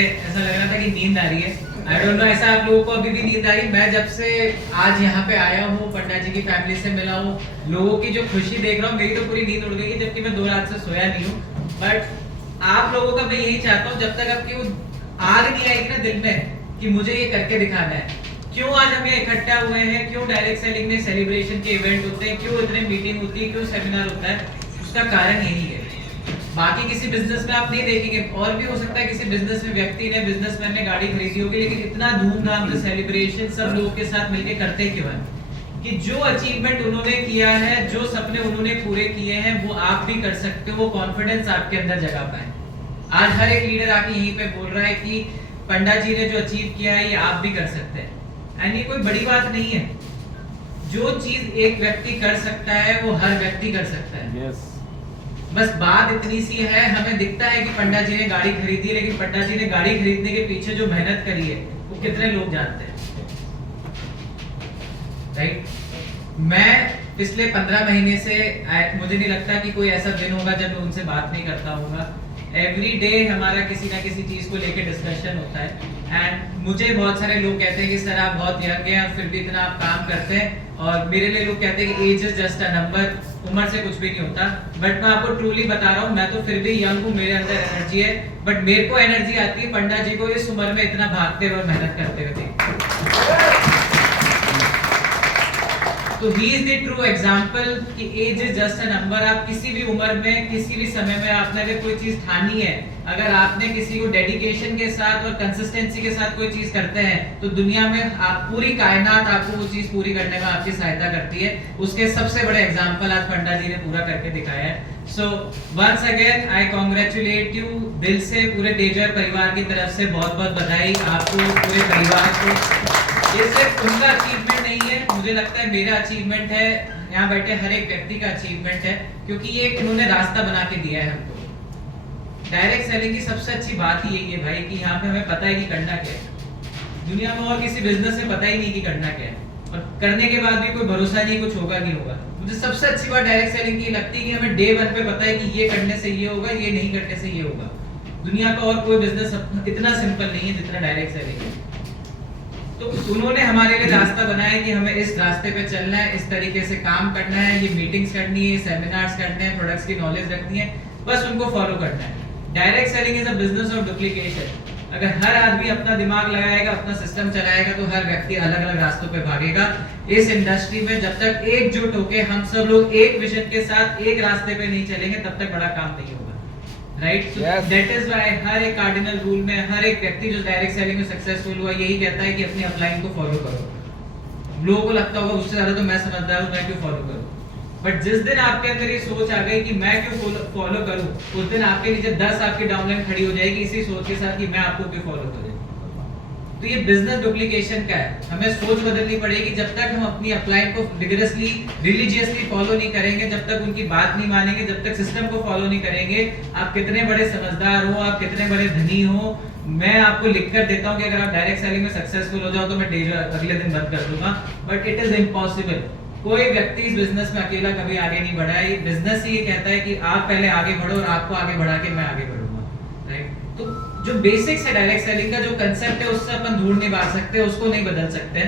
ऐसा लग रहा था कि नींद आ रही है। आई डोंट नो ऐसा आप लोगों को अभी भी नींद आ रही? मैं जब से आज यहाँ पे आया हूँ, पंडा जी की फैमिली से मिला हूँ, लोगों की जो खुशी देख रहा हूँ, मेरी तो पूरी नींद उड़ गई है, जबकि मैं 2 रात से सोया नहीं हूँ। बट आप लोगों का मैं यही चाहता हूँ, जब तक आपकी वो आग नहीं आएगी ना दिल में कि मुझे ये करके दिखाना है। क्यों आज हम ये इकट्ठा हुए हैं, क्यों डायरेक्ट सेलिंग में सेलिब्रेशन के इवेंट होते हैं, क्यों इतने मीटिंग होती है, क्यों सेमिनार होता है, उसका कारण यही है। बाकी किसी बिजनेस में आप नहीं देखेंगे, और भी हो सकता है किसी बिजनेस में व्यक्ति ने, बिजनेसमैन ने गाड़ी खरीदी होगी, लेकिन इतना धूमधाम से सेलिब्रेशन सब लोगों के साथ मिलकर करते क्यों है? कि जो अचीवमेंट उन्होंने किया है, जो सपने उन्होंने पूरे किए हैं, वो आप भी कर सकते हो। वो कॉन्फिडेंस आपके अंदर जगा पाए। आज हर एक लीडर आके यहीं पे बोल रहा है कि पंडा जी ने जो अचीव किया है, ये आप भी कर सकते हैं। एंड ये कोई बड़ी बात नहीं है। जो चीज एक व्यक्ति कर सकता है, वो हर व्यक्ति कर सकता है। yes. बस बात इतनी सी है, हमें दिखता है कि पंडा जी ने गाड़ी खरीदी है, लेकिन पंडा जी ने गाड़ी खरीदने के पीछे जो मेहनत करी है, वो कितने लोग जानते हैं? राइट? मैं पिछले 15 महीने से मुझे नहीं लगता कि कोई ऐसा दिन होगा जब मैं उनसे बात नहीं करता हूँगा। एवरी डे हमारा किसी ना किसी चीज को लेके डिस्कशन होता है। एंड मुझे बहुत सारे लोग कहते हैं कि सर आप बहुत यंग हैं और फिर भी इतना आप काम करते हैं, और मेरे लिए लोग कहते हैं कि age is just a number, उम्र से कुछ भी नहीं होता। बट मैं आपको ट्रूली बता रहा हूँ, मैं तो फिर भी यंग हूँ, मेरे अंदर एनर्जी है। बट मेरे को एनर्जी आती है पंडा जी को इस उम्र में इतना भागते हुए मेहनत करते हुए देख। तो he is the true example कि age is just a number. आप किसी भी उम्र में, किसी भी समय में आपने अगर कोई चीज ठानी है, अगर आपने किसी को डेडिकेशन के साथ और कंसिस्टेंसी के साथ कोई चीज करते हैं, तो दुनिया में आप पूरी कायनात आपको वो चीज पूरी करने में आपकी सहायता करती है। उसके सबसे बड़े एग्जाम्पल आज पंडा जी ने पूरा करके दिखाया है। So once again I congratulate you, दिल से पूरे डेजर परिवार की तरफ से बहुत बहुत बधाई आपको, पूरे परिवार को। ये सिर्फ उनका अचीवमेंट नहीं है, मुझे लगता है मेरा अचीवमेंट है, यहाँ बैठे हर एक व्यक्ति का अचीवमेंट है, क्योंकि ये इन्होंने रास्ता बना के दिया है हमको। डायरेक्ट सेलिंग की सबसे अच्छी बात ही यही है भाई कि यहाँ पे हमें पता है कि करना क्या है। दुनिया में और किसी बिजनेस में पता ही नहीं कि करना क्या है, और करने के बाद भी कोई भरोसा नहीं, कुछ होगा नहीं होगा। मुझे सबसे अच्छी बात डायरेक्ट सेलिंग की लगती है कि हमें डे 1 पे पता है कि ये करने से ये होगा, ये नहीं करने से ये होगा। दुनिया का और कोई बिजनेस इतना सिंपल नहीं है जितना डायरेक्ट सेलिंग है। तो उन्होंने हमारे लिए रास्ता बनाया कि हमें इस रास्ते पे चलना है, इस तरीके से काम करना है, ये मीटिंग्स करनी है, सेमिनार्स करने हैं, प्रोडक्ट्स की नॉलेज रखनी है, बस उनको फॉलो करना है। Direct selling is a business of duplication. अगर हर आदमी अपना दिमाग लगाएगा, अपना सिस्टम चलाएगा, तो हर व्यक्ति अलग अलग रास्तों पे भागेगा। इस इंडस्ट्री में जब तक एकजुट होके हम सब लोग एक विजन के साथ एक रास्ते पे नहीं चलेंगे, तब तक बड़ा काम नहीं होगा। राइट? दैट इज व्हाई हर एक कार्डिनल रूल में हर एक व्यक्ति जो डायरेक्ट सेलिंग में सक्सेसफुल हुआ, यही कहता है कि अपनी अपलाइन को फॉलो करो। लोगों को लगता होगा उससे ज्यादा तो मैं समझदार हूं, मैं क्यों फॉलो करूं? बट जिस दिन आपके अंदर ये सोच आ गई कि मैं क्यों फॉलो करूं, उस दिन आपके नीचे 10 आपकी डाउनलाइन खड़ी हो जाएगी इसी सोच के साथ कि मैं आपको क्यों फॉलो करूं। तो ये बिजनेस डुप्लीकेशन का है। हमें सोच बदलनी पड़ेगी। जब तक हम अपनी अपलाइन को रिगरसली, रिलीजियसली फॉलो नहीं करेंगे, जब तक उनकी बात नहीं मानेंगे, जब तक सिस्टम को फॉलो नहीं करेंगे, आप कितने बड़े समझदार हो, आप कितने बड़े धनी हो, मैं आपको लिख कर देता हूं कि अगर आप डायरेक्ट सेलिंग में सक्सेसफुल हो जाओ तो मैं अगले दिन बंद कर दूंगा। But it is impossible. कोई व्यक्ति इस बिजनेस में अकेला कभी आगे नहीं बढ़ा है। ये बिजनेस ही ये कहता है कि आप पहले आगे बढ़ो और आपको आगे बढ़ा के मैं आगे बढ़ूंगा। राइट? तो जो बेसिक्स है डायरेक्ट सेलिंग का, जो कंसेप्ट है, उससे अपन दूर नहीं भाग सकते, उसको नहीं बदल सकते।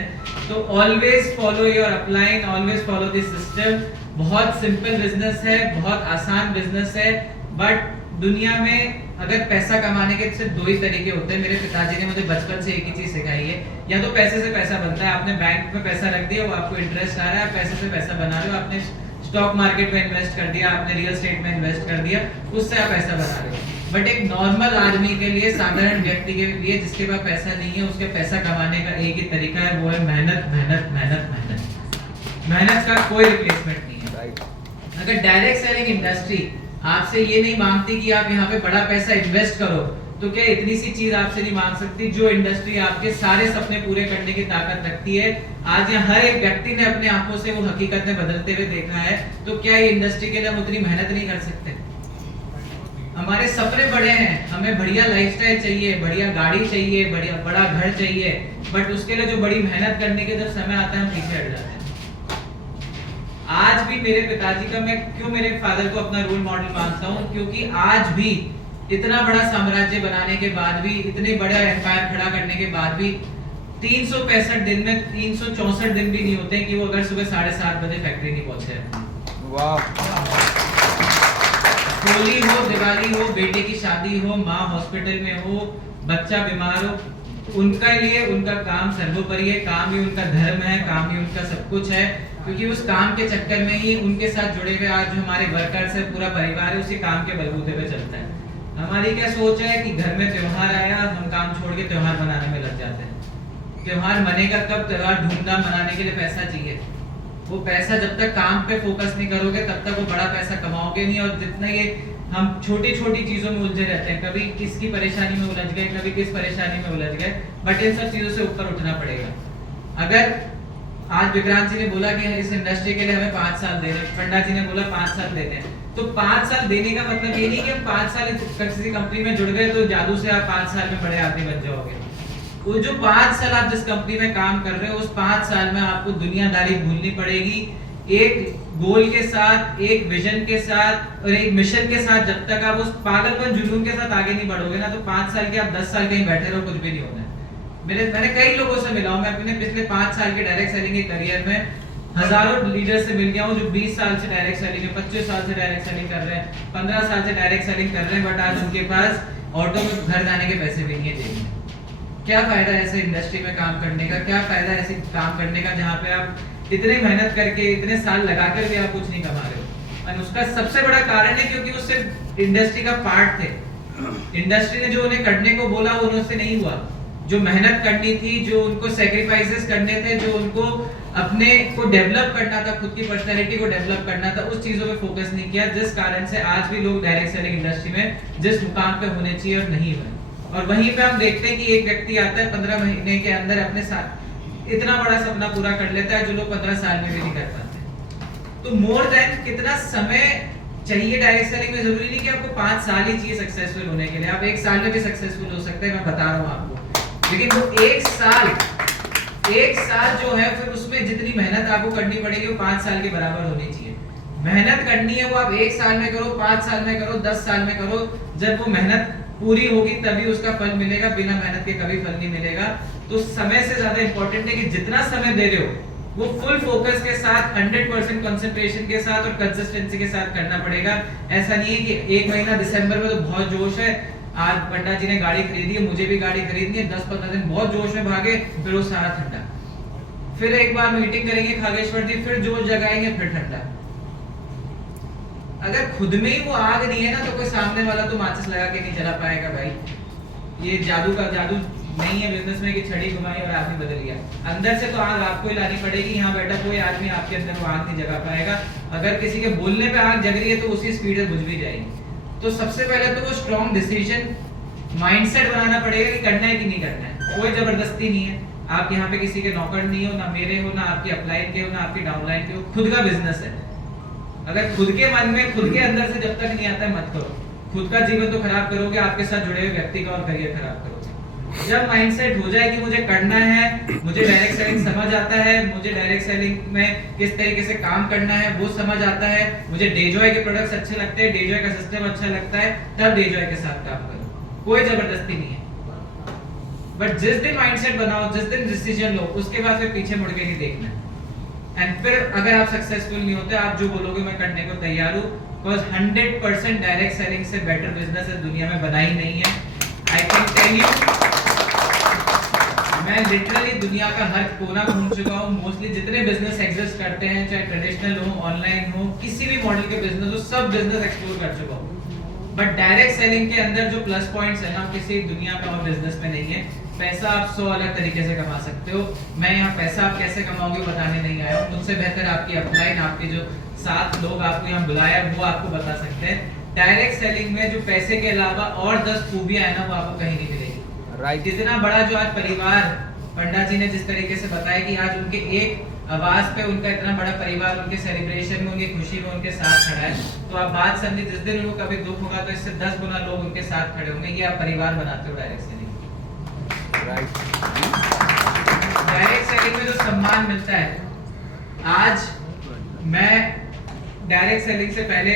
तो always follow your upline, always follow this system. बहुत सिंपल बिजनेस है, बहुत आसान बिजनेस है। बट दुनिया में अगर पैसा कमाने के सिर्फ 2 ही तरीके होते हैं। मेरे पिताजी ने मुझे बचपन से एक ही चीज सिखाई है, या तो पैसे से पैसा बनता है, आपने बैंक में पैसा रख दिया, वो आपको इंटरेस्ट आ रहा है, आप पैसे से पैसा बना रहे हो, आपने स्टॉक मार्केट में इन्वेस्ट कर दिया, आपने रियल एस्टेट में इन्वेस्ट कर दिया, उससे आप पैसा बना रहे हो। बट एक नॉर्मल आदमी के लिए, साधारण व्यक्ति के लिए जिसके पास पैसा नहीं है, उसके पैसा कमाने का एक ही तरीका है, वो है मेहनत, मेहनत, मेहनत, मेहनत। मेहनत का कोई रिप्लेसमेंट नहीं है। अगर डायरेक्ट सेलिंग इंडस्ट्री आपसे ये नहीं मांगती कि आप यहाँ पे बड़ा पैसा इन्वेस्ट करो, तो क्या इतनी सी चीज आपसे नहीं मांग सकती? जो इंडस्ट्री आपके सारे सपने पूरे करने की ताकत रखती है, आज यहाँ हर एक व्यक्ति ने अपने आंखों से वो हकीकत में बदलते हुए देखा है, तो क्या ये इंडस्ट्री के लिए हम उतनी मेहनत नहीं कर सकते? हमारे सपने बड़े हैं, हमें बढ़िया लाइफस्टाइल चाहिए, बढ़िया गाड़ी चाहिए, बढ़िया बड़ा घर चाहिए, बट उसके लिए जो बड़ी मेहनत करने के जब समय आता है, हम पीछे हट जाते हैं। आज भी मेरे पिताजी का, मैं क्यों मेरे फादर को अपना रोल मॉडल मानता हूँ, क्योंकि आज भी इतना बड़ा साम्राज्य बनाने के बाद भी, इतने बड़ा एम्पायर खड़ा करने के बाद भी 365 दिन में 364 दिन भी नहीं होते कि वो अगर सुबह 7:30 बजे फैक्ट्री नहीं पहुंचे। वाह। होली हो, दिवाली हो, बेटे की शादी हो, माँ हॉस्पिटल में हो, बच्चा बीमार हो, उनका लिए उनका काम सर्वोपरि है। काम ही उनका धर्म है, काम ही उनका सब कुछ है, क्योंकि उस काम के चक्कर में ही उनके साथ जुड़े हुए आज जो हमारे वर्कर्स है, पूरा परिवार है, उसी काम के बलबूते पे चलता है। हमारी क्या सोच है कि घर में त्योहार आया, हम काम छोड़ के त्योहार मनाने में लग जाते हैं। त्योहार मनेगा कब? त्योहार धूमधाम मनाने के लिए पैसा चाहिए। वो पैसा जब तक काम पे फोकस नहीं करोगे तब तक वो बड़ा पैसा कमाओगे नहीं। और जितना ये हम छोटी छोटी चीजों में उलझे रहते हैं, कभी किसकी परेशानी में उलझ गए, कभी किस परेशानी में उलझ गए, बट इन सब चीजों से ऊपर उठना पड़ेगा। अगर आज विक्रांत जी ने बोला कि इस इंडस्ट्री के लिए हमें 5 साल देने, पंडा जी ने बोला 5 साल देने हैं, तो 5 साल देने का मतलब ये नहीं कि हम 5 साल किसी कंपनी में जुड़ गए तो जादू से आप 5 साल में बड़े आदमी बन जाओगे। वो जो 5 साल आप जिस कंपनी में काम कर रहे हो, उस 5 साल में आपको दुनियादारी भूलनी पड़ेगी। एक गोल के साथ, एक विजन के साथ और एक मिशन के साथ जब तक आप उस पागलपन जुनून के साथ आगे नहीं बढ़ोगे ना, तो 5 साल के आप 10 साल कहीं बैठे रहो, कुछ भी नहीं होना है। मैंने कई लोगों से मिला हूं, मैं अपने पिछले 5 साल के डायरेक्ट सेलिंग के करियर में हजारों लीडर से मिल गया हूं जो 20 साल से डायरेक्ट सेलिंग है, 25 साल से डायरेक्ट सेलिंग कर रहे हैं, 15 साल से डायरेक्ट सेलिंग कर रहे हैं, बट आज उनके पास ऑटो में घर जाने के पैसे भी नहीं है जेब में। क्या फायदा ऐसे इंडस्ट्री में काम करने का? क्या फायदा ऐसे काम करने का जहाँ पे आप इतनी मेहनत करके, इतने साल लगाकर भी आप कुछ नहीं कमा रहे हो? और उसका सबसे बड़ा कारण है क्योंकि वो सिर्फ इंडस्ट्री का पार्ट थे। इंडस्ट्री ने जो उन्हें करने को बोला वो उनसे नहीं हुआ। जो मेहनत करनी थी, जो उनको सैक्रिफाइसेस करने थे, जो उनको अपने को डेवलप करना था, खुद की पर्सनैलिटी को डेवलप करना था, उस चीजों पे फोकस नहीं किया, जिस कारण से आज भी लोग डायरेक्ट सेलिंग इंडस्ट्री में जिस मुकाम पे होने चाहिए और नहीं हुए। और वहीं पे हम देखते हैं कि एक व्यक्ति आता है 15 महीने के अंदर अपने साथ इतना बड़ा सपना पूरा कर लेता है जो लोग 15 साल में भी नहीं कर पाते। तो मोर देन कितना समय चाहिए डायरेक्ट सेलिंग में? जरूरी नहीं कि आपको 5 साल ही चाहिए सक्सेसफुल होने के लिए, आप 1 साल में भी सक्सेसफुल हो सकते हैं, मैं बता रहा हूँ आपको। लेकिन वो 1 साल जो है, फिर उसमें जितनी मेहनत आपको करनी पड़ेगी वो 5 साल के बराबर होनी चाहिए। मेहनत करनी है वो आप 1 साल में करो, 5 साल में करो, 10 साल में करो, जब वो मेहनत पूरी होगी तभी उसका फल मिलेगा, बिना मेहनत के कभी फल नहीं मिलेगा। तो समय से ज्यादा इंपॉर्टेंट है कि जितना समय दे रहे हो वो फुल फोकस के साथ, 100% कंसंट्रेशन के साथ और कंसिस्टेंसी के साथ करना पड़ेगा। ऐसा नहीं है कि 1 महीना दिसंबर में तो बहुत जोश है, आज पंडा जी ने गाड़ी खरीदी है, मुझे भी गाड़ी खरीदनी है, 10-15 दिन बहुत जोश में भागे, फिर वो सारा ठंडा। फिर एक बार मीटिंग करेंगे खागेश्वर जी, फिर जोश जगाएंगे, फिर ठंडा। अगर खुद में ही वो आग नहीं है ना, तो कोई सामने वाला तो माचिस लगा के नहीं जला पाएगा भाई। ये जादू का जादू नहीं है बिजनेस में कि छड़ी घुमाई और आदमी बदल गया। अंदर से तो आग आपको ही लानी पड़ेगी। यहाँ बैठा कोई आदमी आपके अंदर वो आग नहीं जगा पाएगा। अगर किसी के बोलने पे आग जग रही है तो उसी स्पीड से बुझ भी जाएगी। तो सबसे पहले तो वो स्ट्रॉन्ग डिसीजन माइंडसेट बनाना पड़ेगा कि करना है कि नहीं करना है। कोई जबरदस्ती नहीं है, आप यहाँ पे किसी के नौकर नहीं हो, ना मेरे हो, ना आपकी अपलाइन के हो, ना आपकी डाउनलाइन के हो, खुद का बिजनेस है। अगर खुद के मन में, खुद के अंदर से जब तक नहीं आता है, मत करो। खुद का जीवन तो खराब करोगे, आपके साथ जुड़े हुए व्यक्ति का और करियर खराब करोगे। जब माइंडसेट हो जाए कि मुझे करना है, मुझे डायरेक्ट सेलिंग समझ आता है, मुझे डायरेक्ट सेलिंग में किस तरीके से काम करना है वो समझ आता है, मुझे डेजॉय के प्रोडक्ट्स अच्छे लगते हैं, डेजॉय का सिस्टम अच्छा लगता है, तब डेजॉय के साथ काम करो। कोई जबरदस्ती नहीं है। बट जिस दिन माइंडसेट बनाओ, जिस दिन डिसीजन लो, उसके बाद फिर पीछे मुड़ के नहीं देखना है। एंड फिर अगर आप सक्सेसफुल नहीं होते, आप जो बोलोगे मैं करने को तैयार हूँ, बिकॉज 100% डायरेक्ट सेलिंग से बेटर बिजनेस इस दुनिया में बना ही नहीं है। आई कैन टेल यू, मैं लिटरली दुनिया का हर कोना घूम चुका हूँ। मोस्टली जितने बिजनेस एग्जिस्ट करते हैं, चाहे ट्रेडिशनल हो, ऑनलाइन हो, किसी भी मॉडल के बिजनेस हो, सब बिजनेस एक्सप्लोर कर चुका हूँ। बट डायरेक्ट सेलिंग के अंदर जो प्लस पॉइंट्स है ना, किसी दुनिया का और बिजनेस में नहीं है। पैसा आप 100 अलग तरीके से कमा सकते हो। मैं यहाँ पैसा आप कैसे कमाओगे बताने नहीं आया हूँ। मुझसे बेहतर आपकी अपलाइन, आपके जो 7 लोग आपको यहाँ बुलाया वो आपको बता सकते हैं। डायरेक्ट सेलिंग में जो पैसे के अलावा और 10 खूबियां है ना, वो आपको कहीं नहीं मिलेगी। राइट। इतना बड़ा जो आज परिवार पंडा जी ने जिस तरीके से बताया कि आज उनके एक आवाज पे उनका इतना बड़ा परिवार उनके सेलिब्रेशन में, उनकी खुशी में उनके साथ खड़ा है, तो आप बात समझिए, जिस दिन उनको कभी दुख होगा तो इससे 10 गुना लोग उनके साथ खड़े होंगे। ये आप परिवार बनाते हो direct selling. Right. Direct selling में जो सम्मान मिलता है, आज मैं डायरेक्ट सेलिंग से पहले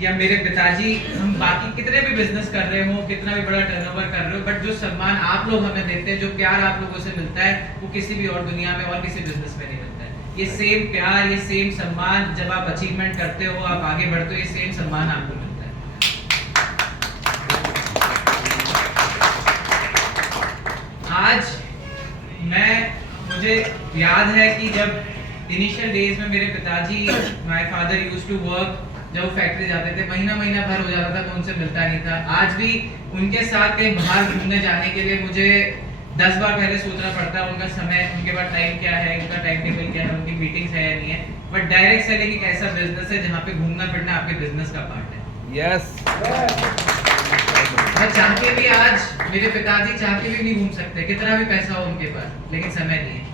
या मेरे पिताजी, हम बाकी कितने भी बिजनेस कर रहे हो, कितना भी बड़ा टर्नओवर कर रहे हो, बट जो सम्मान आप लोग हमें देते हैं, जो प्यार आप लोगों से मिलता है, वो किसी भी और दुनिया में और किसी बिजनेस में नहीं मिलता है। ये सेम प्यार, ये सेम सम्मान जब आप अचीवमेंट करते हो, आप आगे बढ़ते हो, ये सेम सम्मान आपको मिलता है। आज मुझे याद है कि जब इनिशियल डेज में मेरे पिताजी, my father used to work, जब वो फैक्ट्री जाते थे महीना भर हो जाता था तो उनसे मिलता नहीं था। आज भी उनके साथ कहीं बाहर घूमने जाने के लिए मुझे 10 बार पहले सोचना पड़ता है, उनका समय, उनके पास टाइम क्या है, उनका टाइम टेबल क्या है, उनकी मीटिंग्स है या नहीं है। बट डायरेक्ट सेलिंग एक ऐसा बिजनेस है जहाँ पे घूमना फिरना आपके बिजनेस का पार्ट है। यस, मैं चाह के भी, आज मेरे पिताजी चाह के भी नहीं घूम सकते, कितना भी पैसा हो उनके पास, लेकिन समय नहीं है।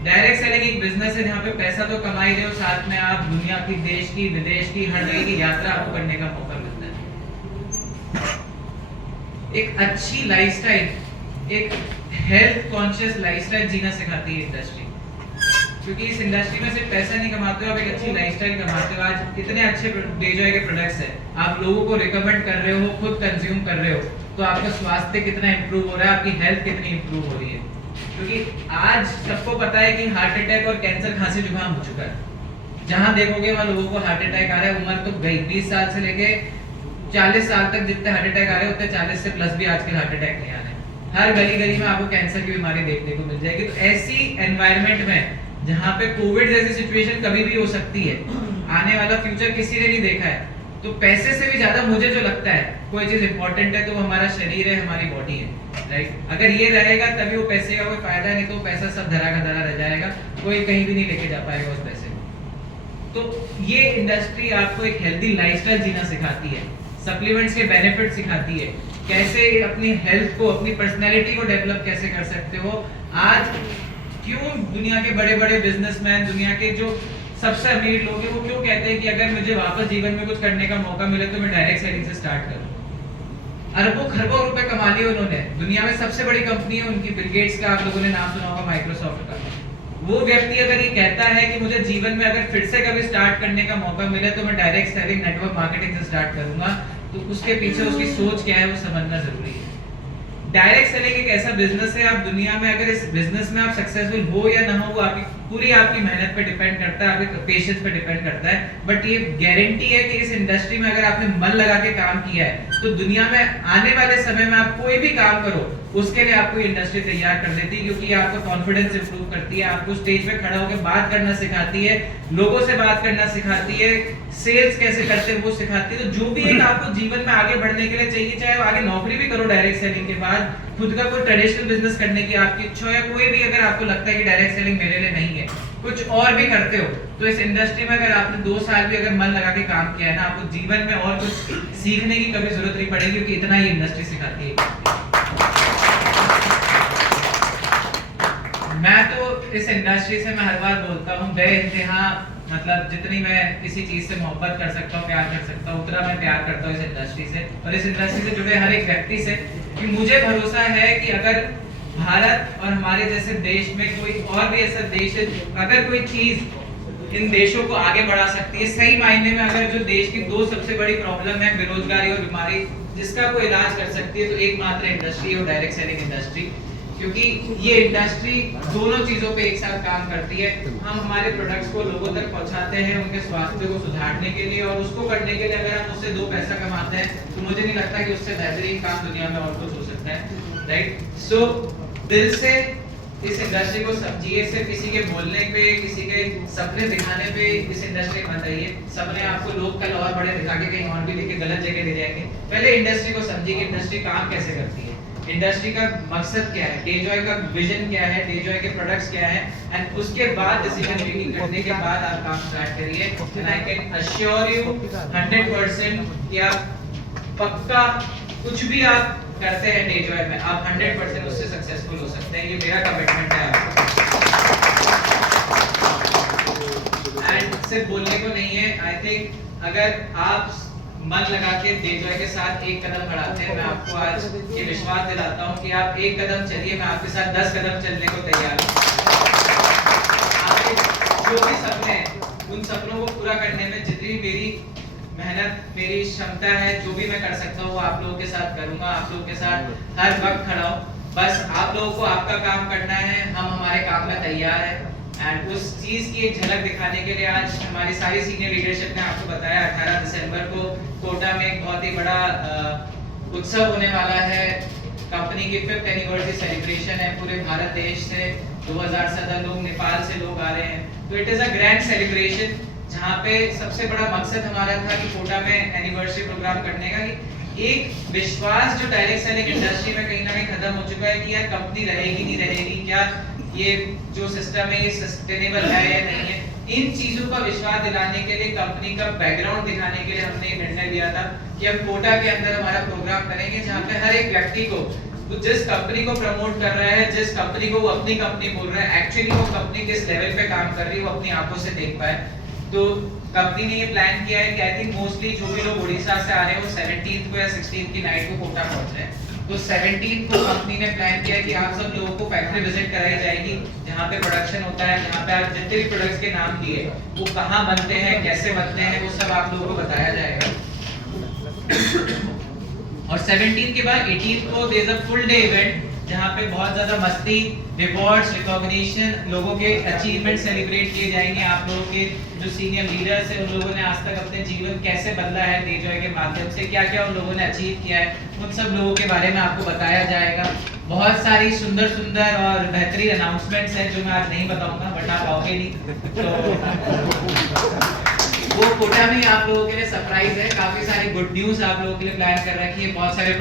डायरेक्ट सेलिंग एक बिजनेस है जहाँ पे पैसा तो कमा ही रहे हो, साथ में आप दुनिया की, देश की, विदेश की, हर जगह की यात्रा आपको करने का मौका मिलता है। एक अच्छी लाइफस्टाइल, एक हेल्थ कॉन्शियस लाइफस्टाइल जीना सिखाती है इंडस्ट्री, क्योंकि इस इंडस्ट्री में सिर्फ पैसा नहीं कमाते हो, आप एक अच्छी लाइफस्टाइल कमाते हो। आज इतने अच्छे डेजॉय के प्रोडक्ट्स हैं, आप लोगों को रिकमेंड कर रहे हो, खुद कंज्यूम कर रहे हो, तो आपका स्वास्थ्य कितना इंप्रूव हो रहा है, आपकी हेल्थ कितनी इंप्रूव हो रही है। क्योंकि आज सबको पता है कि हार्ट अटैक और कैंसर, खांसी जुकाम हो चुका है। जहां देखोगे वहां लोगों को हार्ट अटैक आ रहा है। उम्र तो गई, 20 साल से लेके 40 साल तक जितने हार्ट अटैक आ रहे हैं, उतने 40 से प्लस भी आजकल हार्ट अटैक नहीं आ रहे। हर गली में आपको कैंसर की बीमारी देखने को मिल जाएगी। तो ऐसी एनवायरनमेंट में जहां पे कोविड जैसी सिचुएशन कभी भी हो सकती है, आने वाला फ्यूचर किसी ने नहीं देखा है, तो पैसे से भी ज्यादा मुझे जो लगता है कोई चीज इंपॉर्टेंट है तो वो हमारा शरीर है, हमारी बॉडी है, राइट। अगर ये रहेगा तभी वो पैसे का कोई फायदा, नहीं तो पैसा सब धरा का धरा रह जाएगा, कोई कहीं भी नहीं लेके जा पाएगा उस पैसे को। तो ये इंडस्ट्री आपको एक हेल्दी लाइफस्टाइल जीना सिखाती है, सप्लीमेंट्स के बेनिफिट सिखाती है, कैसे अपनी हेल्थ को, अपनी पर्सनैलिटी को डेवलप कैसे कर सकते हो। आज क्यों दुनिया के बड़े बड़े बिजनेसमैन, दुनिया के जो सबसे अमीर लोग हैं, वो क्यों कहते हैं कि अगर मुझे वापस जीवन में कुछ करने का मौका मिले तो मैं डायरेक्ट सेलिंग से स्टार्ट करूं। अरबों खरबों रुपए कमा लिए उन्होंने, दुनिया में सबसे बड़ी कंपनी है उनकी, बिल गेट्स का आप लोगों ने नाम सुना होगा, माइक्रोसॉफ्ट का। वो व्यक्ति अगर ये कहता है कि मुझे जीवन में अगर फिर से कभी स्टार्ट करने का मौका मिले तो मैं डायरेक्ट सेलिंग, नेटवर्क मार्केटिंग से स्टार्ट करूंगा, तो उसके पीछे उसकी सोच क्या है वो समझना जरूरी है। डायरेक्ट सेलिंग एक ऐसा बिजनेस है, आप दुनिया में अगर इस बिजनेस में आप सक्सेसफुल हो या ना हो, वो आपकी पूरी आपकी मेहनत पे डिपेंड करता है, आपके पेशेंस पे डिपेंड करता है। बट ये गारंटी है कि इस इंडस्ट्री में अगर आपने मन लगा के काम किया है तो दुनिया में आने वाले समय में आप कोई भी काम करो, उसके लिए आपको इंडस्ट्री तैयार कर देती है, क्योंकि ये आपका कॉन्फिडेंस इंप्रूव करती है, आपको स्टेज पे खड़ा होकर बात करना सिखाती है, लोगों से बात करना सिखाती है, सेल्स कैसे करते हैं वो सिखाती है। तो जो भी एक आपको जीवन में आगे बढ़ने के लिए चाहिए, चाहे वो आगे नौकरी भी करो डायरेक्ट सेलिंग के बाद, खुद का कोई ट्रेडिशनल बिजनेस करने की आपकी इच्छा हो, या कोई भी अगर आपको लगता है कि डायरेक्ट सेलिंग मेरे लिए नहीं है, कुछ और भी करते हो, तो इस इंडस्ट्री में अगर आपने 2 साल भी अगर मन लगा के काम किया है ना, आपको जीवन में और कुछ सीखने की कभी जरूरत नहीं पड़ेगी, क्योंकि इतना ही इंडस्ट्री सिखाती है। मैं तो इस इंडस्ट्री से मैं हर बार बोलता हूँ, बेइंतहा, मतलब जितनी मैं किसी चीज से मोहब्बत कर सकता हूँ, प्यार कर सकता हूँ, उतना मैं प्यार करता हूँ इस इंडस्ट्री से और इस इंडस्ट्री से जुड़े हर एक व्यक्ति से, कि मुझे भरोसा है कि अगर भारत और हमारे जैसे देश में कोई और भी ऐसा देश है, अगर कोई चीज इन देशों को आगे बढ़ा सकती है, सही मायने में अगर जो देश की 2 सबसे बड़ी प्रॉब्लम है, बेरोजगारी और बीमारी, जिसका कोई इलाज कर सकती है, तो एकमात्र इंडस्ट्री और डायरेक्ट सेलिंग इंडस्ट्री। क्योंकि ये इंडस्ट्री दोनों चीजों पे एक साथ काम करती है। हम हमारे प्रोडक्ट्स को लोगों तक पहुंचाते हैं उनके स्वास्थ्य को सुधारने के लिए, और उसको करने के लिए अगर हम उससे 2 पैसा कमाते हैं तो मुझे नहीं लगता कि उससे बेहतरीन काम दुनिया में और कुछ हो सकता है, राइट। सो दिल से इस इंडस्ट्री को समझिए, सिर्फ किसी के बोलने पे, किसी के सपने दिखाने पे इस इंडस्ट्री मत आइए। सपने आपको लोग कल और बड़े दिखा के कहीं और भी लेके गलत जगह ले जाएंगे। पहले इंडस्ट्री को समझिए कि इंडस्ट्री काम कैसे करती है, इंडस्ट्री का मकसद क्या है, डेजॉय का विजन क्या है, डेजॉय के प्रोडक्ट्स क्या है, एंड उसके बाद डिसीजन मेकिंग करने के बाद आप काम स्टार्ट करिए। And I can assure you 100% कि आप पक्का कुछ भी आप करते हैं डेजॉय में, आप 100% उससे सक्सेसफुल हो सकते हैं। ये मेरा कमिटमेंट है आपको। एंड सिर्फ बोलने को नहीं है, आई थिंक अगर आप मन लगा के डेजॉय के साथ एक कदम बढ़ाते हैं, मैं आपको आज ये विश्वास दिलाता हूँ कि आप एक कदम चलिए, मैं आपके साथ 10 कदम चलने को तैयार हूँ। आपके जो भी सपने हैं, उन सपनों को पूरा करने में जितनी मेरी मेहनत मेरी क्षमता है, जो भी मैं कर सकता हूँ वो आप लोगों के साथ करूंगा, आप लोगों के साथ हर वक्त खड़ा हूँ। बस आप लोगों को आपका काम करना है, हम हमारे काम में तैयार है। एंड उस चीज की एक झलक दिखाने के लिए आज हमारी सारी सीनियर लीडरशिप ने आपको बताया 18 दिसंबर को कोटा में एक बहुत ही बड़ा उत्सव होने वाला है। कंपनी की 5th एनिवर्सरी सेलिब्रेशन है, पूरे भारत देश से 2000 से ज्यादा लोग, नेपाल से लोग आ रहे हैं। तो it is a grand celebration जहाँ पे सबसे बड़ा मकसद हमारा था कि कोटा में एनिवर्सरी प्रोग्राम करने का, कि एक विश्वास जो डायरेक्ट सेलिंग इंडस्ट्री में कहीं ना कहीं खत्म हो चुका है कि यार कंपनी रहेगी नहीं रहेगी, क्या ये जो सिस्टम है ये सस्टेनेबल है या नहीं है। इन चीजों का विश्वास दिलाने के लिए, कंपनी का बैकग्राउंड दिखाने के लिए हमने निर्णय लिया था कि हम कोटा के अंदर हमारा प्रोग्राम करेंगे जहाँ पे हर एक व्यक्ति को, वो जिस कंपनी को प्रमोट कर रहा है, जिस कंपनी को वो अपनी कंपनी बोल रहा है, एक्चुअली वो कंपनी किस लेवल पे काम कर रही है वो अपनी आंखों से देख पाए। तो कंपनी ने ये प्लान किया है कि आई थिंक मोस्टली जो भी लोग उड़ीसा से आ रहे हैं वो 17th को या 16th की नाइट को कोटा पहुंच रहे हैं। तो 17th को कंपनी ने प्लान किया है कि आप सब लोगों को फैक्ट्री विजिट कराई जाएगी जहाँ पे प्रोडक्शन होता है, जहाँ पे आप जितने भी प्रोडक्ट्स के नाम दिए वो कहाँ बनते हैं, कैसे बनते हैं, वो सब आप लोगों को बताया जाएगा। और 17th के बाद 18th को there is a full day event जहाँ पे बहुत ज्यादा मस्ती, रिवॉर्ड्स, रिकॉग्निशन, लोगों के अचीवमेंट सेलिब्रेट किए जाएंगे। आप लोगों के जो सीनियर लीडर्स हैं उन लोगों ने आज तक अपने जीवन कैसे बदला है तेजॉय के माध्यम से, क्या क्या उन लोगों ने अचीव किया है, उन सब लोगों के बारे में आपको बताया जाएगा। बहुत सारी सुंदर सुंदर और बेहतरीन अनाउंसमेंट्स हैं जो मैं आज नहीं बताऊंगा, बट आप आओगे नहीं तो वो कोटा में आप लोगों के लिए सरप्राइज है। काफी सारी गुड न्यूज आप लोगों के लिए प्लान कर रखी है, बहुत सारे